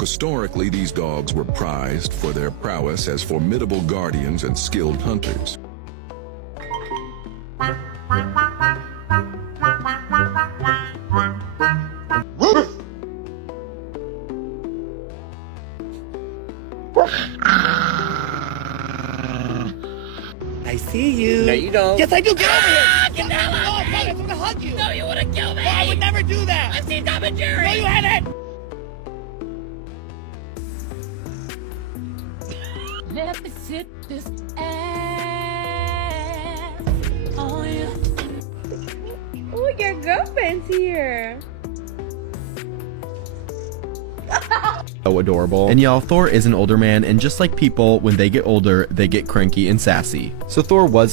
Historically, these dogs were prized for their prowess as formidable guardians and skilled hunters. I see you. No, you don't. Yes, I do. Get over here. Get down on Oh, me. fuck, I'm gonna hug you. No, you want to kill me. No, I would never do that. I've seen Tom and Jerry. No, you haven't. Let me sit this ass on you. Oh, your girlfriend's here. So adorable. And y'all, Thor is an older man, and just like people, when they get older, they get cranky and sassy. So Thor was